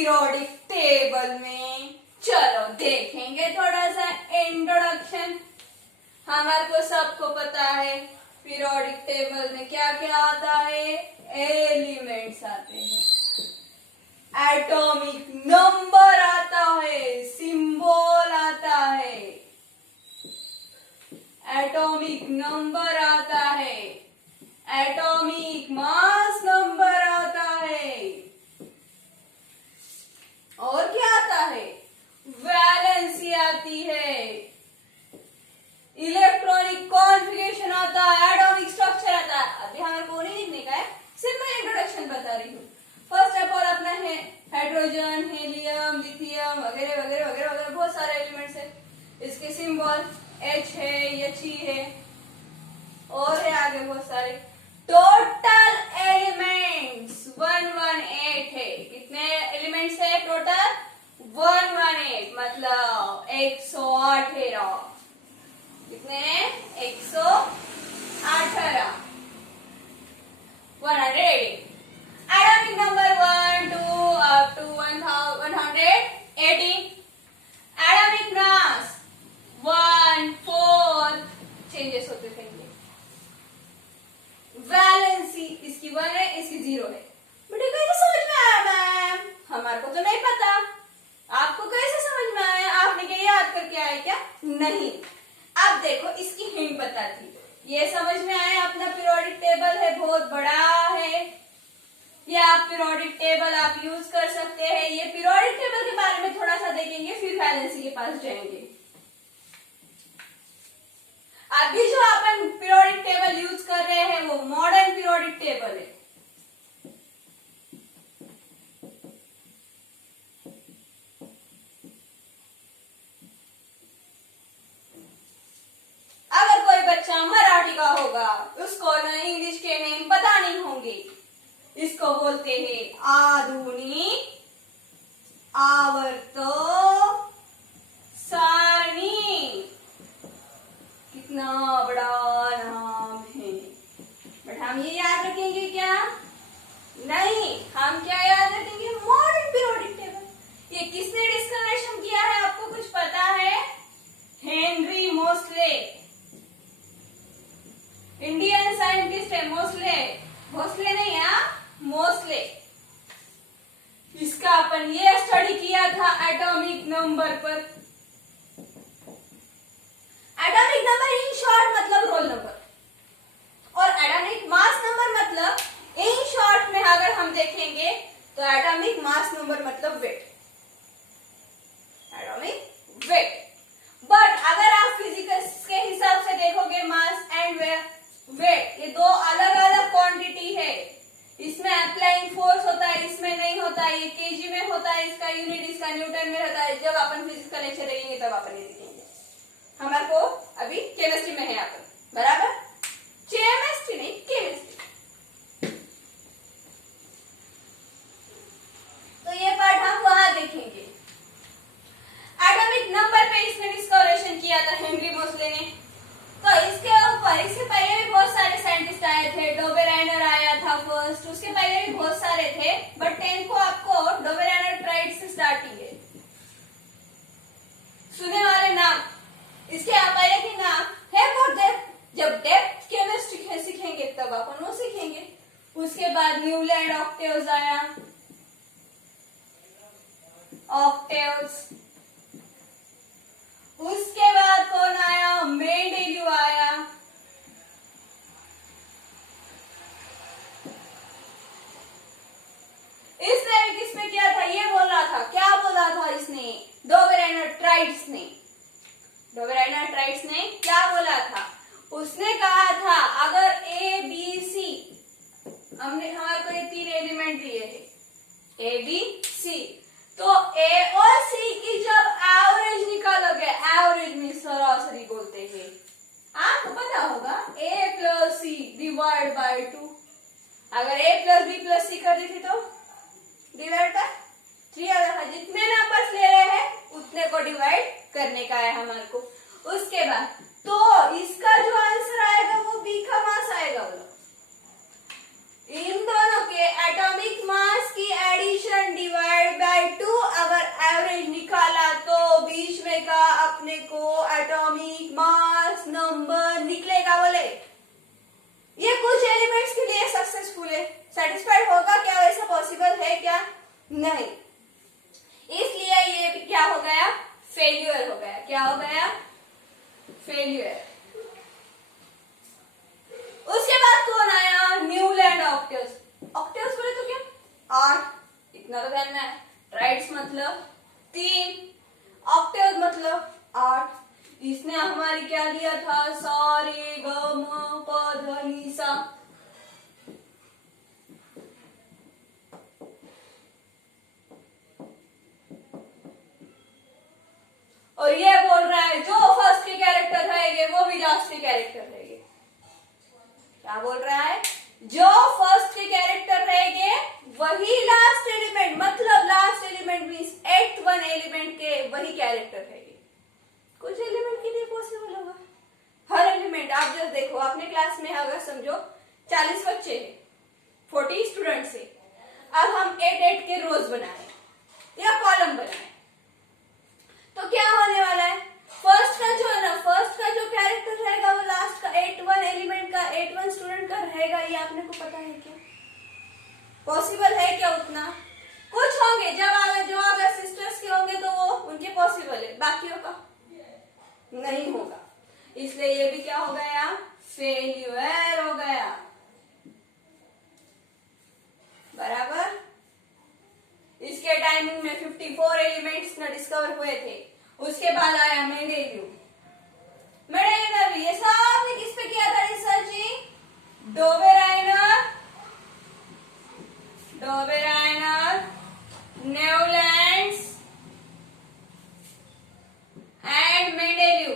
Periodic table में। चलो देखेंगे थोड़ा सा इंट्रोडक्शन। हमारे को सबको पता है पीरियोडिक टेबल में क्या क्या आता है, एलिमेंट्स आते हैं, एटॉमिक नंबर आता है, सिंबल आता है, एटॉमिक नंबर आता है, एटॉमिक मास नंबर आता है, और क्या आता है, वैलेंसी आती है, इलेक्ट्रॉनिक कॉन्फ़िगरेशन आता है, एटॉमिक स्ट्रक्चर आता है। अभी हमारे को नहीं लिखने का है, सिर्फ मैं इंट्रोडक्शन बता रही हूँ। फर्स्ट ऑफ ऑल अपना है हाइड्रोजन, हीलियम, लिथियम वगैरह वगैरह वगैरह वगैरह बहुत सारे एलिमेंट्स है। इसके सिंबल H है, He है और है आगे बहुत सारे। टोटल एलिमेंट्स 118 है। कितने एलिमेंट्स है टोटल? 118 मतलब 118। कितने? 118। 118। Atomic number 1 2 up to 180। Atomic mass 1 4 changes होते रहेंगे। वैलेंसी इसकी 1 है, इसकी 0 है। बेटे कैसे समझ में आया मैम? हमारे को तो नहीं पता, आपको कैसे समझ में आया? आपने क्या याद करके आए क्या? नहीं। अब देखो इसकी हिंट बताती हूँ। ये समझ में आया अपना पीरियोडिक टेबल है, बहुत बड़ा है। ये आप पीरियोडिक टेबल आप यूज कर सकते हैं। ये पीरियोडिक टेबल के बारे में थोड़ा सा देखेंगे, फिर वैलेंसी के पास जाएंगे। अभी जो अपन पीरियोडिक टेबल यूज कर रहे हैं वो मॉडर्न पीरियोडिक टेबल है। अगर कोई बच्चा मराठी का होगा उसको ना इंग्लिश के नेम पता नहीं होंगे। इसको बोलते हैं आधुनिक आवर्त सारणी। कितना बड़ा नाम है, बट हम ये याद रखेंगे क्या? नहीं। हम क्या याद रखेंगे? Modern periodic table. ये किसने डिस्कवरेशन किया है, आपको कुछ पता है? हेनरी मोसले, इंडियन साइंटिस्ट है। मोसले, भोसले नहीं है, मोसले। इसका अपन ये स्टडी किया था एटॉमिक नंबर पर। एटॉमिक नंबर इन शॉर्ट मतलब रोल नंबर, और एटॉमिक मास नंबर मतलब इन शॉर्ट में अगर हम देखेंगे तो एटॉमिक मास नंबर मतलब वेट, एटॉमिक वेट। बट अगर आप फिजिक्स के हिसाब से देखोगे मास एंड वेट ये दो अलग अलग क्वांटिटी है। इसमें अप्लाइंग फोर्स होता है, इसमें नहीं होता है। ये केजी में होता है, इसका यूनिट इसका न्यूटन में रहता है। जब अपन फिजिक्स का लेक्चर लेंगे तब अपन ये सीखेंगे। हमारे को अभी केमिस्ट्री में है अपन, बराबर? केमिस्ट्री नहीं, केमिस्ट्री। तो ये पार्ट हम वहां देखेंगे। एटॉमिक नंबर पे इसने डिस्कवरेशन किया था हेनरी मोसले ने। तो इसके ऊपर इससे पहले भी बहुत सारे साइंटिस्ट आए थे। डोबेराइनर आया था फर्स्ट, उसके पहले भी बहुत सारे थे, बट 10 को आपको डोबेराइनर ट्राइड से स्टार्टिंग है। सुने वाले नाम इसके पहले के नाम है बहुत डेप्थ। जब डेप्थ केमिस्ट्री सीखेंगे तब अपन वो सीखेंगे। उसके बाद न्यूलैंड ऑक्टेव्स आया, ऑक्टेव्स। उसके बाद कौन आया? मेंडेलीव आया। इसने किसमें किया था? ये बोल रहा था, क्या बोला था इसने? डोबेराइनर ट्राइड्स ने। डोबेराइनर ट्राइड्स ने क्या बोला था? उसने कहा था अगर ए बी सी, हमने हमारे को ये 3 एलिमेंट दिए हैं ए बी सी, तो ए और सी की जब एवरेज निकालोगे, एवरेज में सरासरी बोलते हैं, आपको पता होगा ए प्लस सी डिवाइड बाय 2। अगर ए प्लस बी प्लस सी कर दी थी तो डिवाइड बाय 3 आ रहा। जितने नंबर्स ले रहे हैं उतने को डिवाइड करने का है हमारे को। उसके बाद तो इसका जो आंसर आएगा वो बी का मास आएगा। बोलो इन दोनों के एटॉमिक मास की एडिशन डिवाइड बाय सेटिस्फाइड होगा क्या? वैसा पॉसिबल है क्या? नहीं। इसलिए ये भी क्या हो गया? फेल्यूर हो गया। क्या हो गया? फेल्यूर। उसके बाद कौन आया? Newland octaves. ऑक्टेव्स बोले तो क्या? 8, इतना तो ध्यान में है। ट्राइड्स मतलब 3, ऑक्टेव मतलब 8। इसने हमारी क्या लिया था? सा रे ग म प ध नि सा। और ये बोल रहा है जो फर्स्ट के कैरेक्टर रहेंगे वो भी लास्ट के कैरेक्टर रहेंगे। क्या बोल रहा है? जो फर्स्ट के कैरेक्टर रहेंगे वही लास्ट एलिमेंट, मतलब last element means 8th one element के वही कैरेक्टर रहेंगे। कुछ एलिमेंट के लिए पॉसिबल होगा, हर एलिमेंट। आप जब देखो अपने क्लास में अगर समझो 40 बच्चे हैं, 40 स्टूडेंट्स है, अब हम 8 के रोज बनाए या कॉलम बनाए तो क्या होने वाला है? फर्स्ट का जो है ना, फर्स्ट का जो कैरेक्टर रहेगा वो लास्ट का 8 वन एलिमेंट का, 8 वन स्टूडेंट का रहेगा। ये आपने को पता है क्या? पॉसिबल है क्या उतना? कुछ होंगे जो अगर सिस्टर्स के होंगे तो वो उनके पॉसिबल है, बाकियों का नहीं होगा। इसलिए ये भी क्या हो गया? फेल्यूर हो गया। बराबर। इसके टाइमिंग में 54 एलिमेंट्स न डिस्कवर हुए थे। उसके बाद आया मेंडेलिव। मेंडेलिव ने भी ये सब ने किस पे किया था researching? Dobereiner, Newlands and Mendeleev.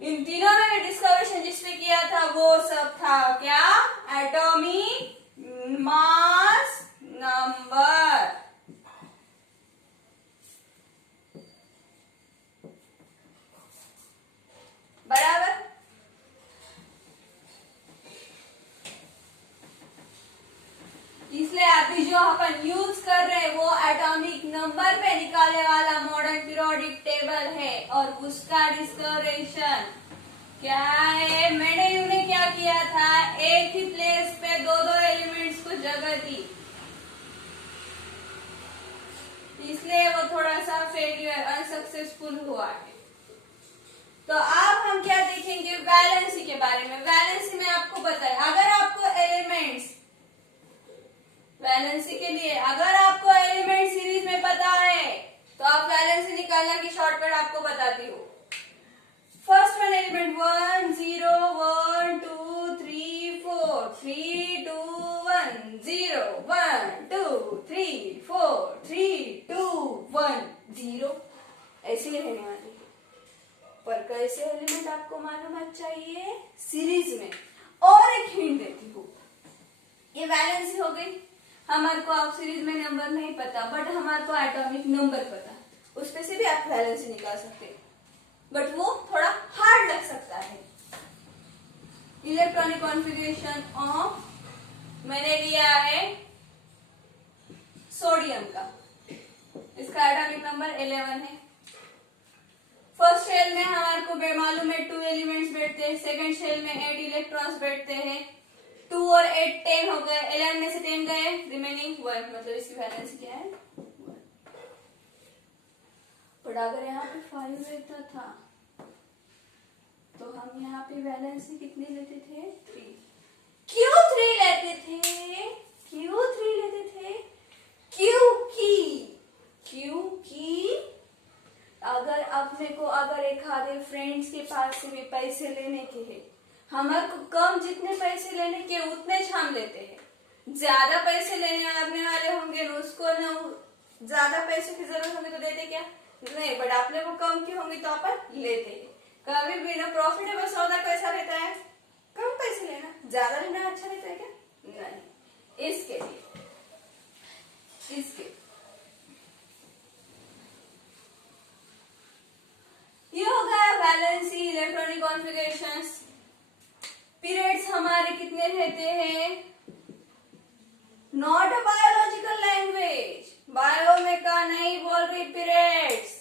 इन तीनों ने डिस्कवरेशन जिसपे किया था वो सब था क्या? Atomic mass number. बराबर। इसलिए अभी जो अपन यूज कर रहे हैं वो एटॉमिक नंबर पे निकालने वाला मॉडर्न पीरियोडिक टेबल है और उसका डिस्कवरेशन क्या है? मेंडेलिव ने क्या किया था? एक ही प्लेस पे दो एलिमेंट्स को जगह दी, इसलिए वो थोड़ा सा फेलियर, अनसक्सेसफुल हुआ है। तो अब हम क्या देखेंगे? वैलेंसी के बारे में। वैलेंसी में आपको पता है, अगर आपको एलिमेंट्स, वैलेंसी के लिए अगर आपको एलिमेंट सीरीज में पता है तो आप वैलेंसी निकालना की शॉर्टकट आपको बताती हूँ। फर्स्ट वन एलिमेंट 1 0 1 2 3 4 3 2 1 0 1 2 3 4 3 2 1 0 ऐसे ही रहने वाली है। पर कैसे एलिमेंट आपको मालूम चाहिए? सीरीज में। और एक हिंट देती हूँ, ये वैलेंसी हो गई। हमारे को आप सीरीज में नंबर नहीं पता, बट हमारे को एटॉमिक नंबर पता, उस पे से भी आप वैलेंसी निकाल सकते हैं, बट वो थोड़ा हार्ड लग सकता है। इलेक्ट्रॉनिक कॉन्फ़िगरेशन ऑफ, मैंने लिया है सोडियम का, इसका एटॉमिक नंबर 11 है। फर्स्ट शेल में हमारे को मालूम है 2 एलिमेंट्स बैठते हैं, सेकंड शेल में 8 इलेक्ट्रॉन्स बैठते हैं। 2 और 8 10 हो गए, 11 में से 10 गए, रिमेनिंग 1, मतलब इसकी वैलेंसी क्या है? 1। बट अगर यहाँ पे 5 रहता था तो हम यहाँ पे वैलेंसी कितनी लेते थे? 3। क्यों 3 लेते थे? क्यों 3 लेते थे? क्योंकि अगर अपने को अगर एक आधे फ्रेंड्स के पास से भी पैसे लेने के हैं, हमारे को कम जितने पैसे लेने के उतने हम लेते हैं। ज्यादा पैसे लेने वाले होंगे ना, उसको ना ज्यादा पैसे की जरूरत होगी तो देते क्या? नहीं, बट अपने को कम की होंगी तो अपन लेते हैं। कभी भी ना प्रॉफिटेबल सौदा कैसा रहता है? कम पैसे लेना। ज्यादा लेना अच्छा रहता है क्या? नहीं। इसके ये हो गया वैलेंसी, इलेक्ट्रॉनिक कॉन्फ़िगरेशंस। पीरियड्स हमारे कितने रहते हैं? Not a biological language, bio में का नहीं बोल रही पीरियड्स।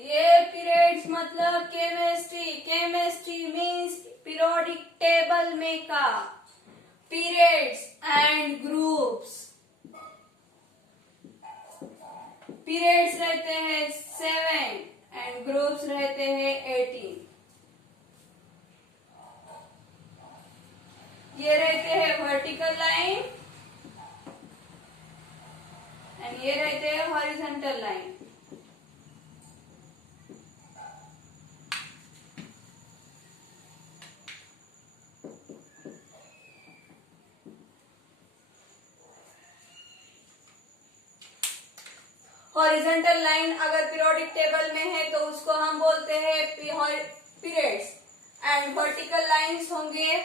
ये पीरियड्स मतलब केमिस्ट्री मींस पीरियोडिक टेबल में का पीरियड्स एंड ग्रुप्स, पीरियड्स रहते हैं 7 एंड ग्रुप्स रहते हैं 18। ये रहते हैं वर्टिकल लाइन एंड ये रहते हैं हॉरिजॉन्टल लाइन। हॉरिजॉन्टल लाइन अगर पीरियोडिक टेबल में है तो उसको हम बोलते हैं पीरियड्स, एंड वर्टिकल लाइंस होंगे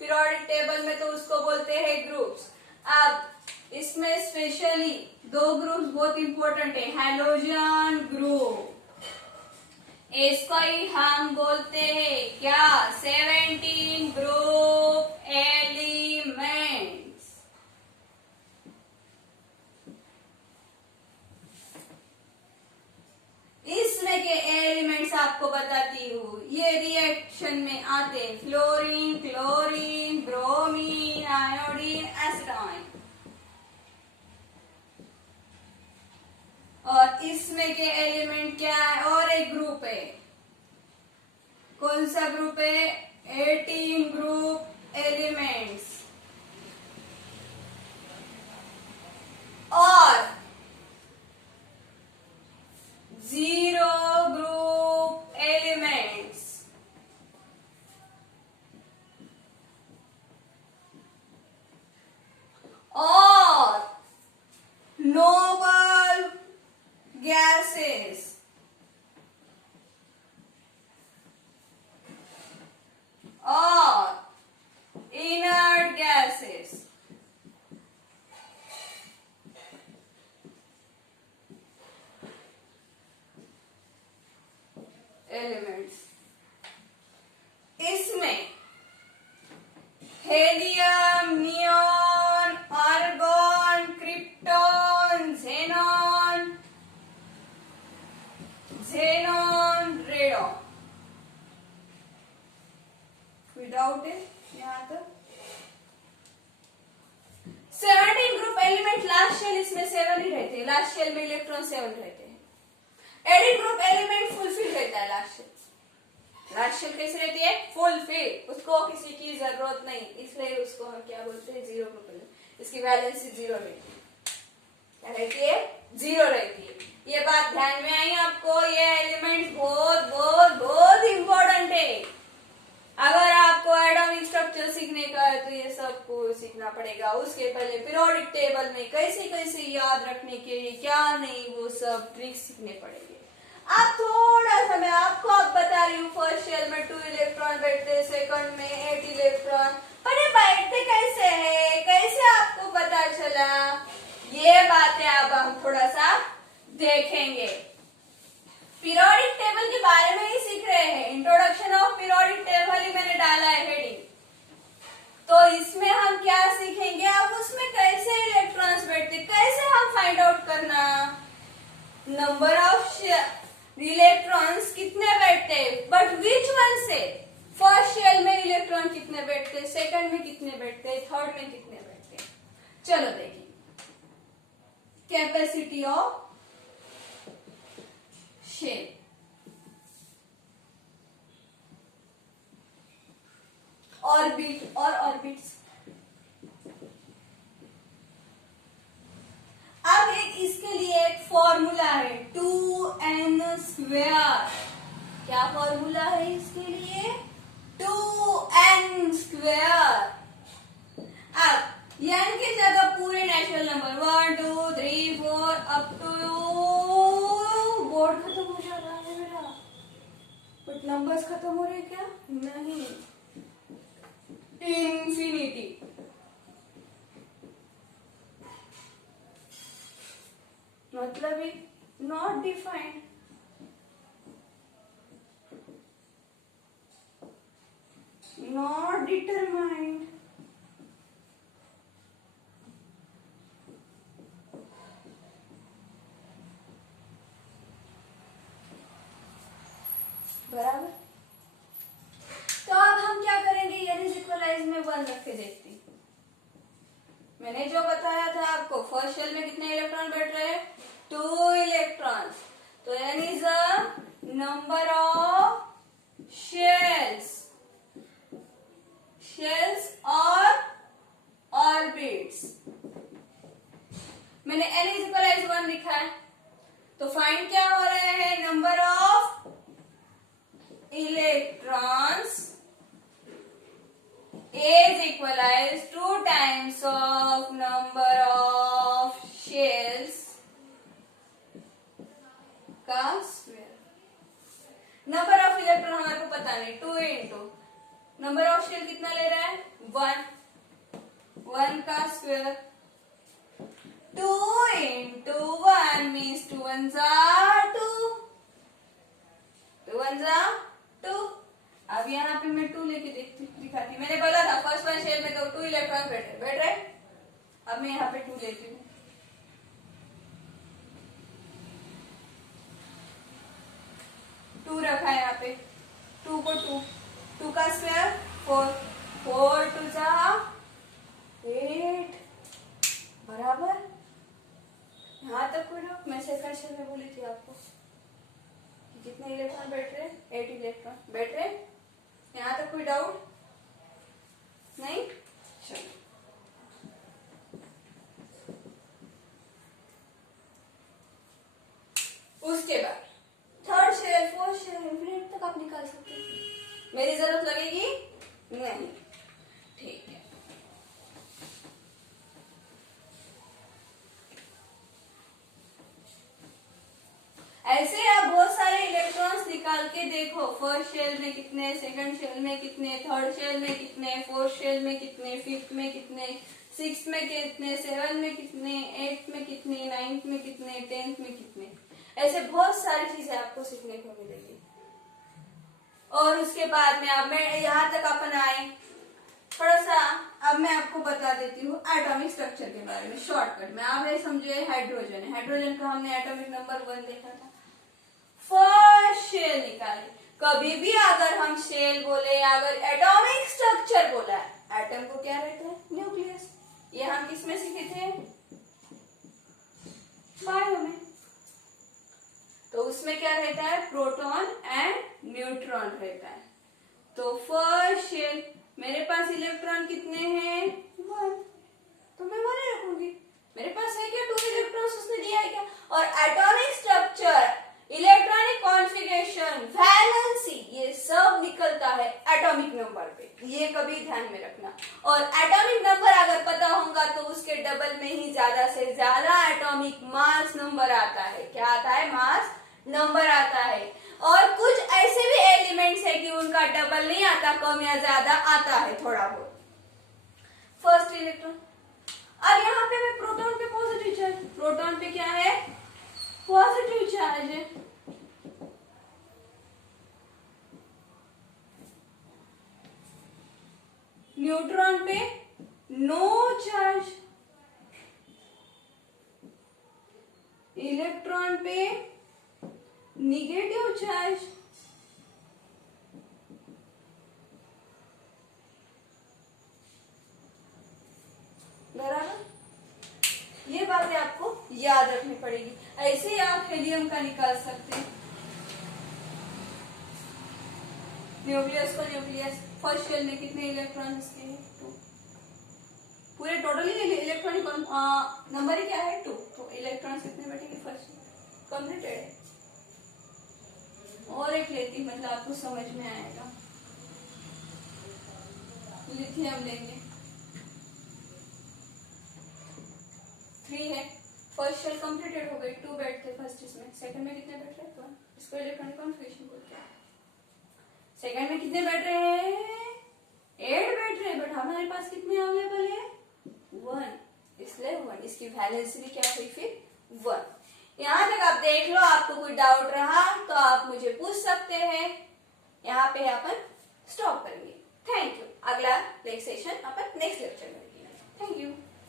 पीरियोडिक टेबल में तो उसको बोलते हैं ग्रुप्स। अब इसमें स्पेशली दो ग्रुप्स बहुत इंपॉर्टेंट है, हैलोजन ग्रुप, इसको ही हम बोलते हैं क्या, 17 ग्रुप एलिमेंट्स। इसमें के एलिमेंट्स आपको बताती हूँ, ये रिएक्शन में आते हैं फ्लोरीन, क्लोरीन, ब्रोमीन, आयोडीन, एसिटाइन। और इसमें के एलिमेंट क्या है, और एक ग्रुप है, कौन सा ग्रुप है, 18 ग्रुप एलिमेंट्स। और 0 ग्रुप एलिमेंट्स। और नोबल गैसेस, और इनर्ट गैसेस। एलिमेंट्स इसमें helium, neon, argon, krypton, xenon, radon. कोई डाउट है यहाँ तक? 17 ग्रुप एलिमेंट, लास्ट शेल इसमें 7 ही रहते हैं, लास्ट शेल में इलेक्ट्रॉन 7 रहते हैं। 18 ग्रुप एलिमेंट फुलफिल रहता है लास्ट शेल। लास्ट शेल कैसे रहती है, फुलफिल, उसको किसी की जरूरत नहीं, इसलिए उसको हम क्या बोलते हैं, 0 ग्रुप एलिमेंट। इसकी वैलेंसी 0 रहती है, क्या रहती है, 0 रहती है। ये बात ध्यान में आई आपको, ये एलिमेंट्स बहुत बहुत बहुत इंपॉर्टेंट है। अगर आपको एटॉमिक स्ट्रक्चर सीखने का है तो ये सब को सीखना पड़ेगा। उसके पहले पीरियोडिक टेबल में कैसे कैसे याद रखने के लिए क्या नहीं, वो सब ट्रिक्स सीखने पड़ेंगे। अब थोड़ा सा मैं आपको अब बता रही हूँ, फर्स्ट शेल में 2 इलेक्ट्रॉन बैठते, सेकंड में 8 इलेक्ट्रॉन, पर ये बैठते कैसे है, कैसे आपको पता चला, ये बातें अब हम थोड़ा सा देखेंगे। पीरियोडिक टेबल के बारे में ही सीख रहे हैं, इंट्रोडक्शन ऑफ पीरियोडिक टेबल ही मैंने डाला है हेडिंग। तो इसमें हम क्या सीखेंगे, अब उसमें कैसे इलेक्ट्रॉन्स बैठते, कैसे हम फाइंड आउट करना, नंबर ऑफ इलेक्ट्रॉन्स कितने बैठते, बट विच वन से, फर्स्ट शेल में इलेक्ट्रॉन कितने बैठते, सेकंड में कितने बैठते, थर्ड में कितने बैठते। चलो देखिए, कैपेसिटी ऑफ शेल, ऑर्बिट और ऑर्बिट्स। अब एक इसके लिए एक फॉर्मूला है 2n²। क्या फॉर्मूला है इसके लिए, 2n²। अब n की जगह पूरे natural number 1 2 3 4 up to, board खत्म हो जा रहा है मेरा, बट नंबर्स खत्म हो रहे क्या, नहीं, इंफिनिटी। मतलब नॉट डिफाइंड, नॉट डिटरमाइंड, बराबर। तो अब हम क्या करेंगे, यानी में 1 रख के देखती हूँ। मैंने जो बताया था आपको, फर्स्ट शेल में कितने इलेक्ट्रॉन बैठ रहे हैं? 2 इलेक्ट्रॉन्स। तो n is the number of shells और ऑर्बिट्स। मैंने n इज इक्वल एज 1 लिखा है, तो फाइंड क्या हो रहा है? Number of electrons is equalized 2 times of number of shells का स्क्वायर। नंबर ऑफ इलेक्ट्रॉन हमारे को पता नहीं, 2 इंटू नंबर ऑफ शेल कितना ले रहा है? 1 का square. 2 into 1 means 2 1s are 2, 2 1s are 2। अब यहाँ पे मैं 2 लेके दिखाती। मैंने बोला था फर्स्ट वन शेल में तो 2 इलेक्ट्रॉन बैठ रहे। अब मैं यहाँ पे 2 लेती हूँ। टू रखा है यहाँ पे, 2 को 2 का स्क्वायर 4, 4 2 जा 8 बराबर। यहाँ तक कोई डाउट? मैं सेकंड शेल में बोली थी आपको कि कितने इलेक्ट्रॉन बैठ रहे? 8 इलेक्ट्रॉन बैठ रहे। यहाँ तक कोई डाउट नहीं? चलो उसके बाद third shell, fourth shell, infinite तक आप निकाल सकते हैं। मेरी जरूरत लगेगी नहीं, ठीक है। ऐसे आप बहुत सारे इलेक्ट्रॉन्स निकाल के देखो, फर्स्ट शेल में कितने, सेकंड शेल में कितने, थर्ड शेल में कितने, फोर्थ शेल में कितने, फिफ्थ में कितने, सिक्स्थ में कितने, 7 में कितने, 8 में कितने, 9th में कितने, 10th में कितने। ऐसे बहुत सारी चीजें आपको सीखने को मिलेगी। और उसके बाद में अब मैं यहाँ तक अपन आए, थोड़ा सा अब मैं आपको बता देती हूँ एटॉमिक स्ट्रक्चर के बारे में शॉर्टकट में। आप ये समझे हाइड्रोजन है, हाइड्रोजन का हमने एटॉमिक नंबर 1 देखा था। फर्स्ट शेल निकाले। कभी भी अगर हम शेल बोले, अगर एटॉमिक स्ट्रक्चर बोला है, एटम को क्या रहता है? न्यूक्लियस। ये हम किस में सीखे थे? बायो में। तो उसमें क्या रहता है? प्रोटॉन एंड न्यूट्रॉन रहता है। तो फर्स्ट शेल, मेरे पास इलेक्ट्रॉन कितने हैं? 1, तो मैं 1 ही रखूंगी। मेरे पास है क्या? 2 इलेक्ट्रॉन्स उसने दिया है क्या? और atomic structure, electronic configuration, valency, ये सब निकलता है एटॉमिक नंबर पे। ये कभी ध्यान में रखना। और एटॉमिक नंबर अगर पता होगा तो उसके डबल में ही ज्यादा से ज्यादा एटॉमिक मास नंबर आता है। क्या आता है? मास नंबर आता है। और कुछ ऐसे भी एलिमेंट्स है कि उनका डबल नहीं आता, कम या ज्यादा आता है थोड़ा बहुत। First electron. अब यहाँ पे मैं प्रोटॉन पे पॉजिटिव चार्ज, प्रोटॉन पे क्या है? पॉजिटिव चार्ज है। न्यूट्रॉन पे नो चार्ज, इलेक्ट्रॉन पे निगेटिव चार्ज। बराबर? ये बातें आपको याद रखनी पड़ेगी। ऐसे ही आप हेलियम का निकाल सकते हैं। न्यूक्लियस को न्यूक्लियस, फर्स्ट शेल में कितने इलेक्ट्रॉन इसके हैं? 2। पूरे टोटली इलेक्ट्रॉनिक नंबर ही क्या है? 2। तो इलेक्ट्रॉन कितने बैठेंगे फर्स्ट? कंप्लीटेड है। और एक लेती, मतलब आपको समझ में आएगा। लिथियम लेंगे, 3 है। फर्स्ट शेल कंप्लीटेड हो गई, 2 बैठते फर्स्ट इसमें। सेकंड में कितने बैठ रहे हैं? 1। इसको इलेक्ट्रॉनिक कॉन्फ़िगरेशन बोलते हैं। सेकंड में कितने बैठ रहे हैं? 8 बैठ रहे हैं। बट हमारे पास कितने अवेलेबल है? 1, इसलिए 1। इसकी वैलेंसी भी क्या हुई फिर? 1। यहाँ तक आप देख लो। आपको कोई डाउट रहा तो आप मुझे पूछ सकते हैं। यहाँ पे अपन स्टॉप करेंगे। Thank you. अगला नेक्स्ट सेशन अपन नेक्स्ट लेक्चर में। Thank you.